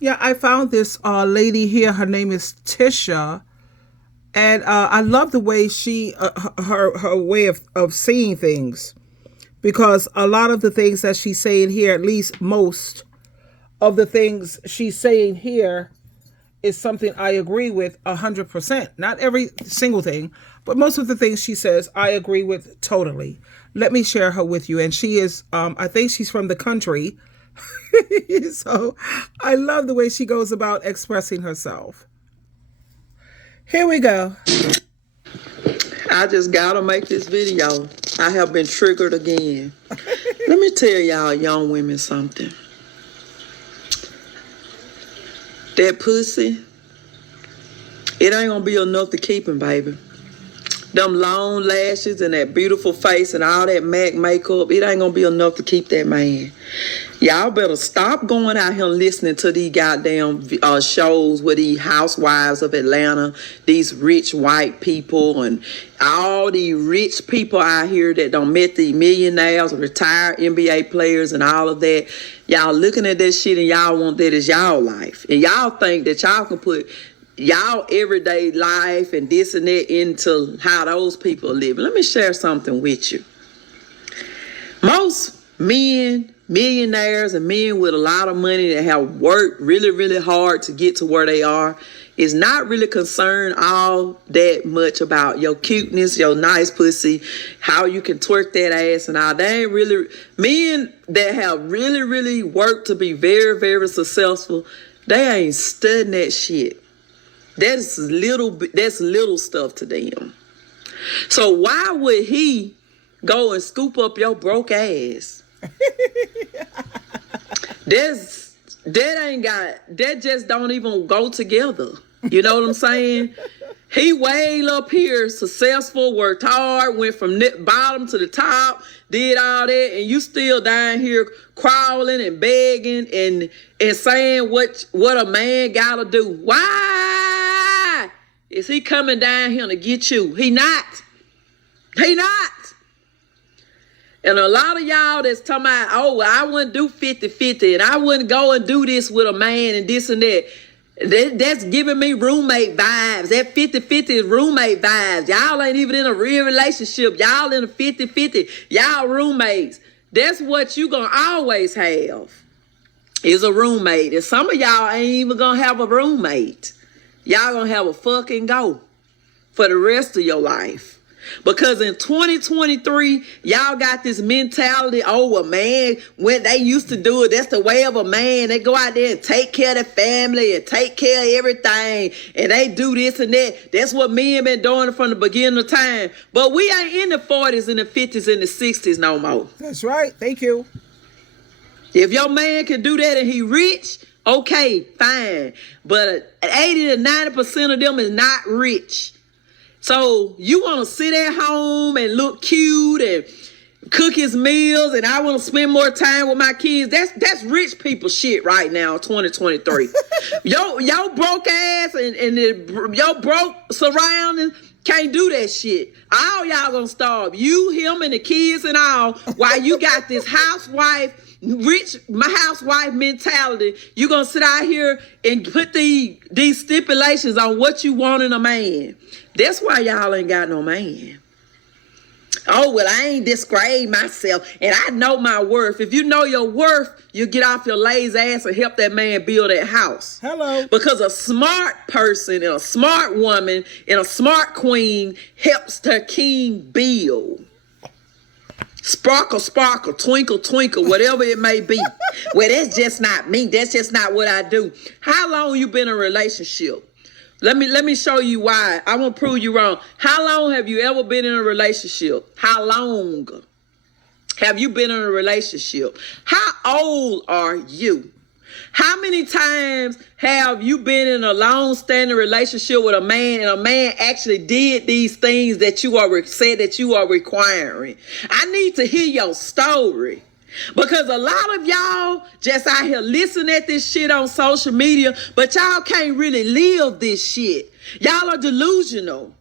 Yeah, I found this lady here. Her name is Tisha, and I love the way she her way of seeing things, because a lot of the things that she's saying here, at least most of the things she's saying here, is something I agree with 100%. Not every single thing, but most of the things she says I agree with totally. Let me share her with you. And she is, I think she's from the country. So I love the way she goes about expressing herself. Here we go. I just gotta make this video. I have been triggered again. Let me tell y'all young women something. That pussy, it ain't gonna be enough to keep him, baby. Them long lashes and that beautiful face and all that MAC makeup, it ain't gonna be enough to keep that man. Y'all better stop going out here listening to these goddamn shows with these housewives of Atlanta, these rich white people, and all these rich people out here that don't met the millionaires, retired NBA players, and all of that. Y'all looking at that shit and y'all want that as y'all life. And y'all think that y'all can put y'all everyday life and this and that into how those people are living. Let me share something with you. Most men, millionaires and men with a lot of money that have worked really, really hard to get to where they are, is not really concerned all that much about your cuteness, your nice pussy, how you can twerk that ass and all. They ain't really, men that have really, really worked to be very, very successful, they ain't studying that shit. That's little stuff to them. So why would he go and scoop up your broke ass? That just don't even go together. You know what I'm saying? He way up here, successful, worked hard, went from bottom to the top, did all that, and you still down here crawling and begging and saying what a man gotta do. Why is he coming down here to get you? He not. And a lot of y'all that's talking about, oh, well, I wouldn't do 50-50 and I wouldn't go and do this with a man and this and that. That's giving me roommate vibes. That 50-50 is roommate vibes. Y'all ain't even in a real relationship. Y'all in a 50-50. Y'all roommates. That's what you gonna always have, is a roommate. And some of y'all ain't even gonna have a roommate. Y'all gonna have a fucking go for the rest of your life. Because in 2023, y'all got this mentality, oh, a man, when they used to do it, that's the way of a man. They go out there and take care of the family and take care of everything. And they do this and that. That's what men been doing from the beginning of time. But we ain't in the 40s and the 50s and the 60s no more. That's right. Thank you. If your man can do that and he rich, okay, fine. But 80 to 90% of them is not rich. So you want to sit at home and look cute and cook his meals and I want to spend more time with my kids. That's rich people shit right now, 2023. Yo broke ass and your broke surroundings can't do that shit. All y'all gonna starve. You, him, and the kids and all, while you got this my housewife mentality. You gonna sit out here and put these stipulations on what you want in a man. That's why y'all ain't got no man. Oh, well, I ain't disgrade myself and I know my worth. If you know your worth, you get off your lazy ass and help that man build that house. Hello. Because a smart person and a smart woman and a smart queen helps their king build. Sparkle, sparkle, twinkle, twinkle, whatever it may be. Well, that's just not me. That's just not what I do. How long you been in a relationship? Let me show you why. I won't prove you wrong. How long have you ever been in a relationship? How long have you been in a relationship? How old are you? How many times have you been in a long-standing relationship with a man and a man actually did these things that you said that you are requiring? I need to hear your story. Because a lot of y'all just out here listening at this shit on social media, but y'all can't really live this shit. Y'all are delusional.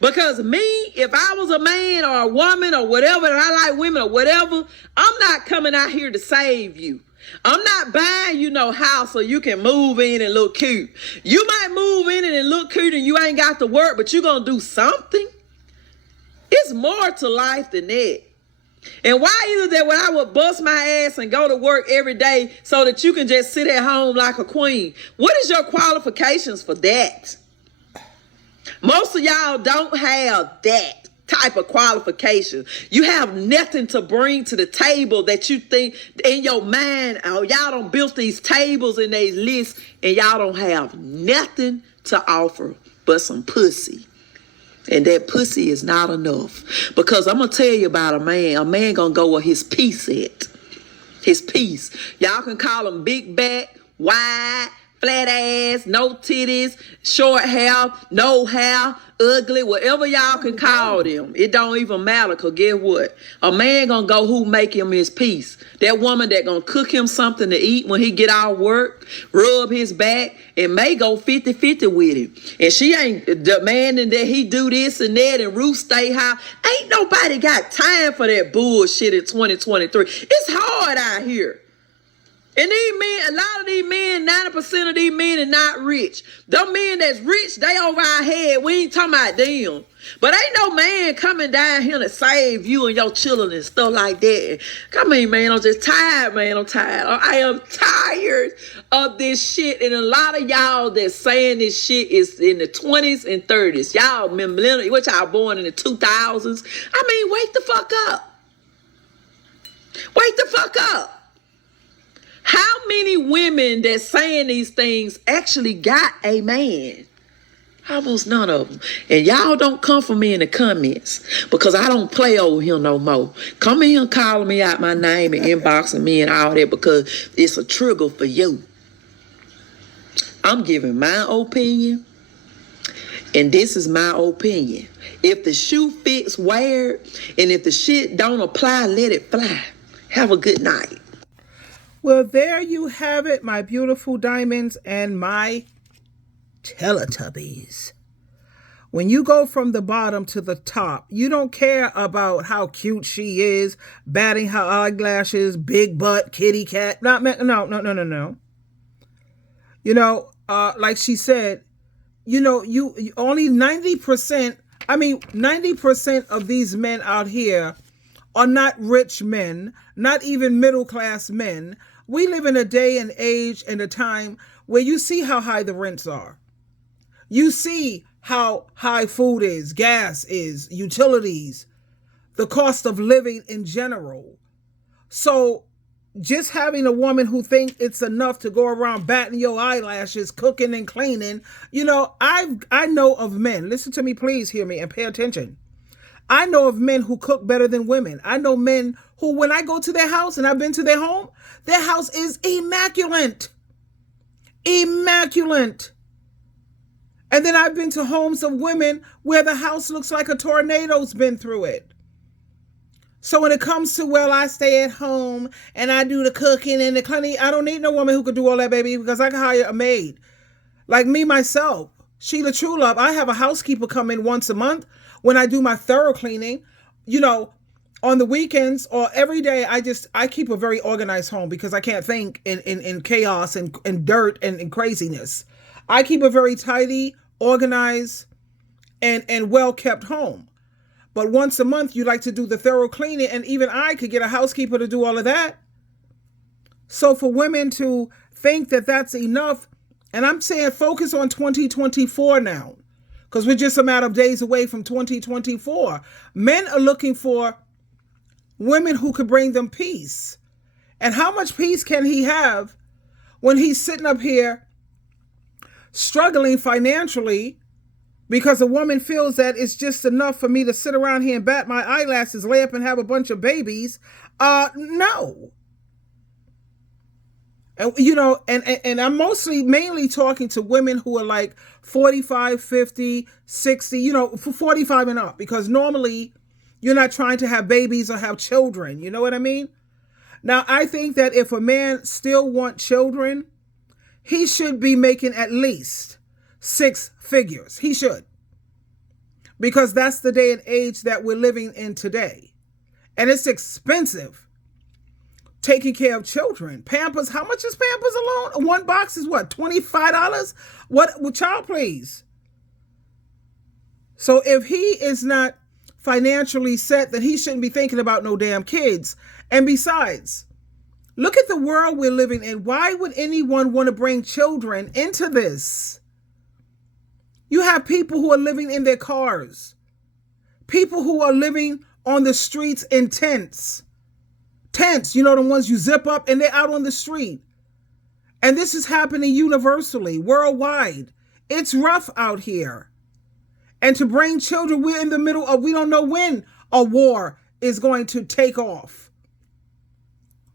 Because me, if I was a man or a woman or whatever, and I like women or whatever, I'm not coming out here to save you. I'm not buying you no house so you can move in and look cute. You might move in and look cute and you ain't got to work, but you gonna do something. It's more to life than that. And why is it that when I would bust my ass and go to work every day so that you can just sit at home like a queen? What is your qualifications for that? Most of y'all don't have that type of qualification. You have nothing to bring to the table that you think in your mind, oh, y'all don't build these tables and these lists and y'all don't have nothing to offer but some pussy. And that pussy is not enough. Because I'm going to tell you about a man. A man going to go with his piece at. His piece. Y'all can call him big back, wide, flat ass, no titties, short hair, no hair, ugly, whatever y'all can call them. It don't even matter, because guess what? A man gonna go who make him his piece. That woman that gonna cook him something to eat when he get out of work, rub his back, and may go 50-50 with him. And she ain't demanding that he do this and that and Ruth stay high. Ain't nobody got time for that bullshit in 2023. It's hard out here. And these men, a lot of these men, 90% of these men are not rich. Them men that's rich, they over our head. We ain't talking about them. But ain't no man coming down here to save you and your children and stuff like that. Come on, man. I'm just tired, man. I'm tired. I am tired of this shit. And a lot of y'all that's saying this shit is in the 20s and 30s. Y'all, millennials, what y'all born in the 2000s. I mean, wake the fuck up. Wake the fuck up. How many women that saying these things actually got a man? Almost none of them. And y'all don't come for me in the comments because I don't play over here no more. Come in here and calling me out my name and inboxing me and all that because it's a trigger for you. I'm giving my opinion, and this is my opinion. If the shoe fits, wear it, and if the shit don't apply, let it fly. Have a good night. Well, there you have it, my beautiful diamonds and my Teletubbies. When you go from the bottom to the top, you don't care about how cute she is, batting her eyelashes, big butt, kitty cat. No. You know, like she said, you only 90%, 90% of these men out here are not rich men, not even middle-class men. We live in a day and age and a time where you see how high the rents are. You see how high food is, gas is, utilities, the cost of living in general. So just having a woman who thinks it's enough to go around batting your eyelashes, cooking and cleaning, I know of men, listen to me, please hear me and pay attention. I know of men who cook better than women. I know men who, when I go to their house and I've been to their home, their house is immaculate. Immaculate. And then I've been to homes of women where the house looks like a tornado's been through it. So when it comes to, well, I stay at home and I do the cooking and the cleaning, I don't need no woman who could do all that, baby, because I can hire a maid. Like me, myself, SheilaTruelove, I have a housekeeper come in once a month when I do my thorough cleaning. On the weekends or every day, I keep a very organized home because I can't think in chaos and dirt and craziness. I keep a very tidy, organized, and well-kept home. But once a month, you like to do the thorough cleaning, and even I could get a housekeeper to do all of that. So for women to think that that's enough, and I'm saying focus on 2024 now, because we're just a matter of days away from 2024. Men are looking for women who could bring them peace. And how much peace can he have when he's sitting up here struggling financially because a woman feels that it's just enough for me to sit around here and bat my eyelashes, lay up and have a bunch of babies? No. And I'm mainly talking to women who are like 45, 50, 60, for 45 and up, because normally you're not trying to have babies or have children. You know what I mean? Now, I think that if a man still wants children, he should be making at least 6 figures. He should. Because that's the day and age that we're living in today. And it's expensive taking care of children. Pampers, how much is Pampers alone? One box is what, $25? What, well, child, please. So if he is not financially set, then he shouldn't be thinking about no damn kids. And besides, look at the world we're living in. Why would anyone want to bring children into this? You have people who are living in their cars, people who are living on the streets in tents. Tents, you know, the ones you zip up and they're out on the street. And this is happening universally, worldwide. It's rough out here. And to bring children, we're in the middle of, we don't know when a war is going to take off.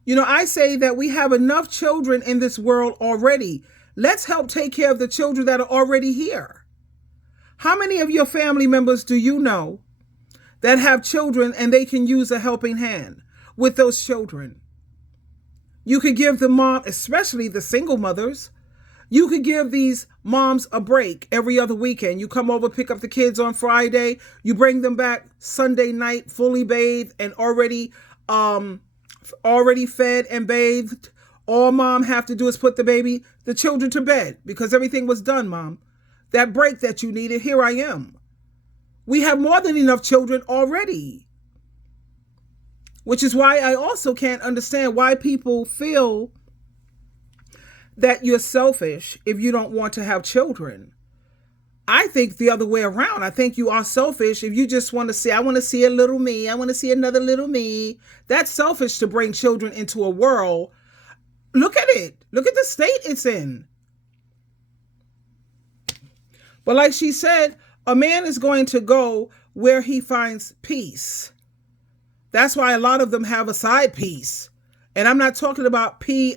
You know, I say that we have enough children in this world already. Let's help take care of the children that are already here. How many of your family members do you know that have children and they can use a helping hand with those children? You could give the mom, especially the single mothers, you could give these moms a break every other weekend. You come over, pick up the kids on Friday, you bring them back Sunday night, fully bathed and already fed and bathed. All mom have to do is put the children to bed because everything was done, mom. That break that you needed, here I am. We have more than enough children already. Which is why I also can't understand why people feel that you're selfish if you don't want to have children. I think the other way around. I think you are selfish if you just want to say, I want to see a little me. I want to see another little me. That's selfish to bring children into a world. Look at it. Look at the state it's in. But like she said, a man is going to go where he finds peace. That's why a lot of them have a side piece. And I'm not talking about Piece.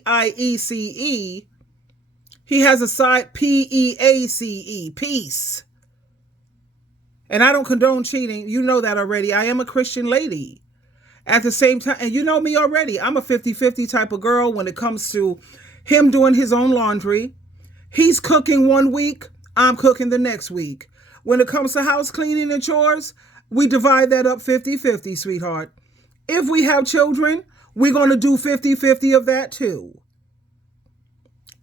He has a side Peace, peace. And I don't condone cheating. You know that already. I am a Christian lady. At the same time, and you know me already, I'm a 50-50 type of girl when it comes to him doing his own laundry. He's cooking one week, I'm cooking the next week. When it comes to house cleaning and chores, we divide that up 50-50, sweetheart. If we have children, we're going to do 50-50 of that too.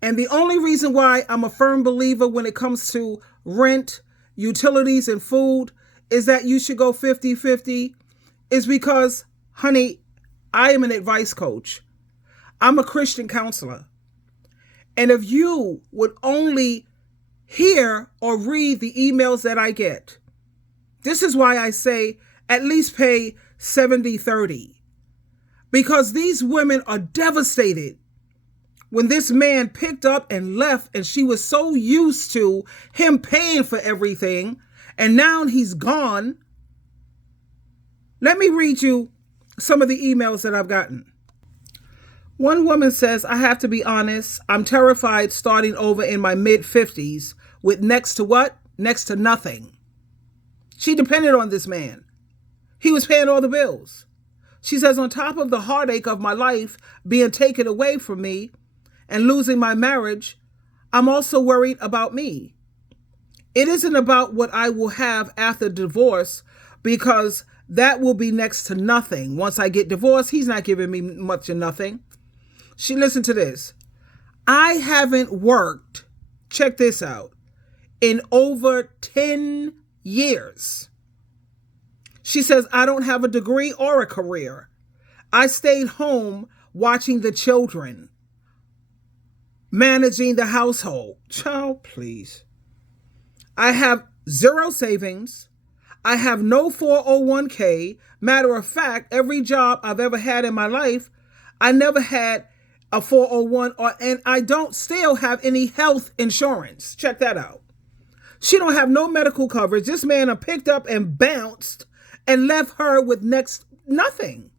And the only reason why I'm a firm believer when it comes to rent, utilities, and food is that you should go 50-50 is because, honey, I am an advice coach. I'm a Christian counselor. And if you would only hear or read the emails that I get, this is why I say at least pay 70-30. Because these women are devastated when this man picked up and left and she was so used to him paying for everything and now he's gone. Let me read you some of the emails that I've gotten. One woman says, I have to be honest, I'm terrified starting over in my mid-50s with next to what? Next to nothing. She depended on this man. He was paying all the bills. She says, on top of the heartache of my life being taken away from me and losing my marriage, I'm also worried about me. It isn't about what I will have after divorce because that will be next to nothing. Once I get divorced, he's not giving me much of nothing. Listen to this. I haven't worked, check this out, in over 10 years. She says, I don't have a degree or a career. I stayed home watching the children, managing the household. Child, please. I have zero savings. I have no 401k. Matter of fact, every job I've ever had in my life, I never had a 401 and I don't still have any health insurance. Check that out. She don't have no medical coverage. This man picked up and bounced and left her with next nothing.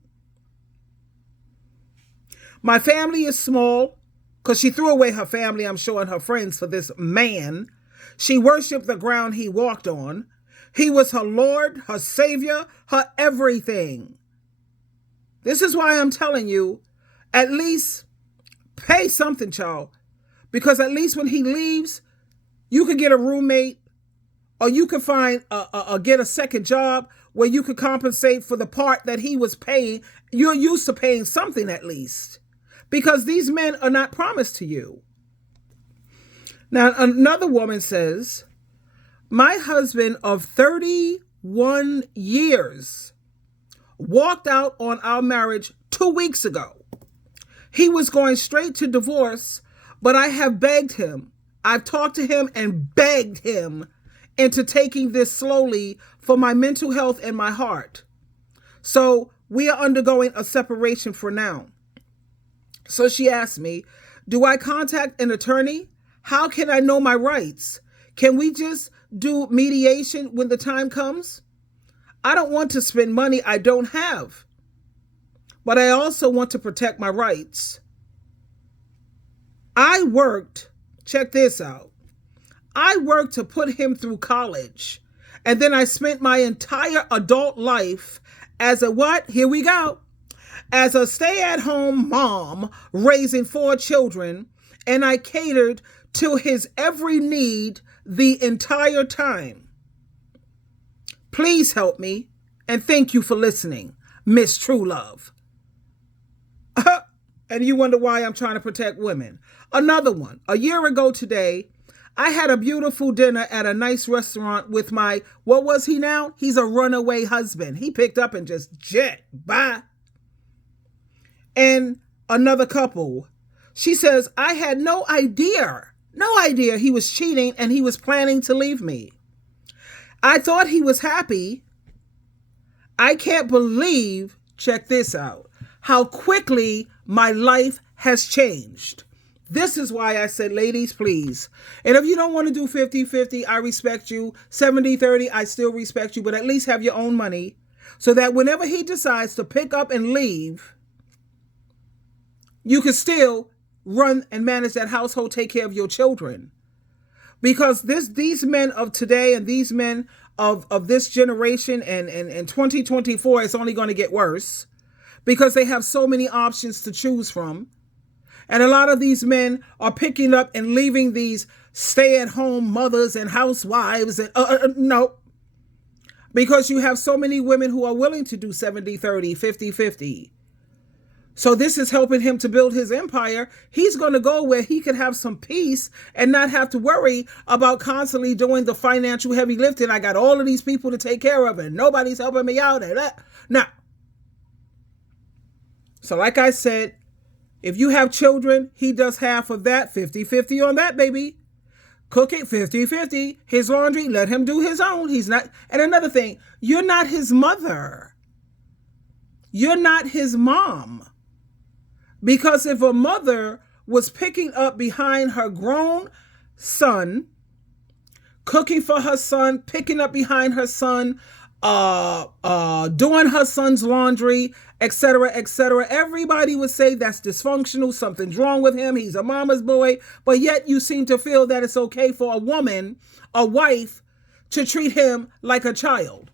My family is small because she threw away her family, I'm sure, and her friends for this man. She worshiped the ground he walked on. He was her Lord, her Savior, her everything. This is why I'm telling you, at least pay something, child. Because at least when he leaves, you could get a roommate or you could find get a second job where you could compensate for the part that he was paying. You're used to paying something at least, because these men are not promised to you. Now, another woman says, my husband of 31 years walked out on our marriage 2 weeks ago. He was going straight to divorce, but I have begged him. I've talked to him and begged him into taking this slowly for my mental health and my heart. So we are undergoing a separation for now. So she asked me, do I contact an attorney? How can I know my rights? Can we just do mediation when the time comes? I don't want to spend money I don't have, but I also want to protect my rights. I worked, check this out, I worked to put him through college, and then I spent my entire adult life as a what? Here we go. As a stay-at-home mom raising 4 children, and I catered to his every need the entire time. Please help me, and thank you for listening, Miss True Love. And you wonder why I'm trying to protect women. Another one. A year ago today, I had a beautiful dinner at a nice restaurant with my, what was he now? He's a runaway husband. He picked up and just jet, bye. And another couple. She says, I had no idea he was cheating and he was planning to leave me. I thought he was happy. I can't believe, check this out, how quickly my life has changed. This is why I said, ladies, please. And if you don't want to do 50-50, I respect you. 70-30, I still respect you, but at least have your own money so that whenever he decides to pick up and leave, you can still run and manage that household, take care of your children. Because these men of today and these men of this generation and 2024, it's only going to get worse because they have so many options to choose from. And a lot of these men are picking up and leaving these stay-at-home mothers and housewives. And no, because you have so many women who are willing to do 70-30, 50-50. So this is helping him to build his empire. He's going to go where he can have some peace and not have to worry about constantly doing the financial heavy lifting. I got all of these people to take care of and nobody's helping me out. No. So like I said, if you have children, he does half of that, 50-50 on that, baby. Cook it 50-50. His laundry, let him do his own. He's not. And another thing, you're not his mother. You're not his mom. Because if a mother was picking up behind her grown son, cooking for her son, picking up behind her son, doing her son's laundry, etc., etc., everybody would say that's dysfunctional, something's wrong with him, he's a mama's boy, but yet you seem to feel that it's okay for a woman, a wife, to treat him like a child.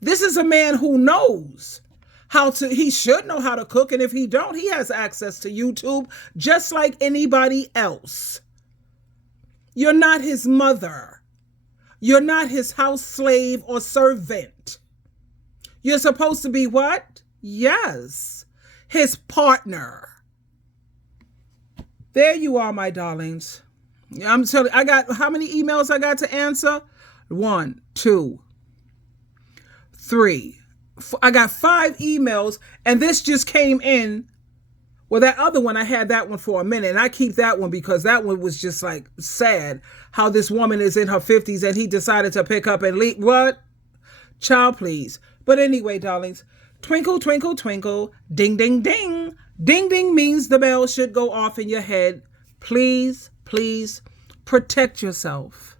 This is a man who knows he should know how to cook, and if he don't, he has access to YouTube just like anybody else. You're not his mother. You're not his house slave or servant. You're supposed to be what? Yes, his partner. There you are, my darlings. I'm telling you, I got how many emails I got to answer? 1, 2, 3. I got 5 emails, and this just came in. Well, that other one, I had that one for a minute, and I keep that one because that one was just like sad how this woman is in her 50s and he decided to pick up and leave. What? Child, please. But anyway, darlings, twinkle, twinkle, twinkle, ding, ding, ding. Ding, ding means the bell should go off in your head. Please, please protect yourself.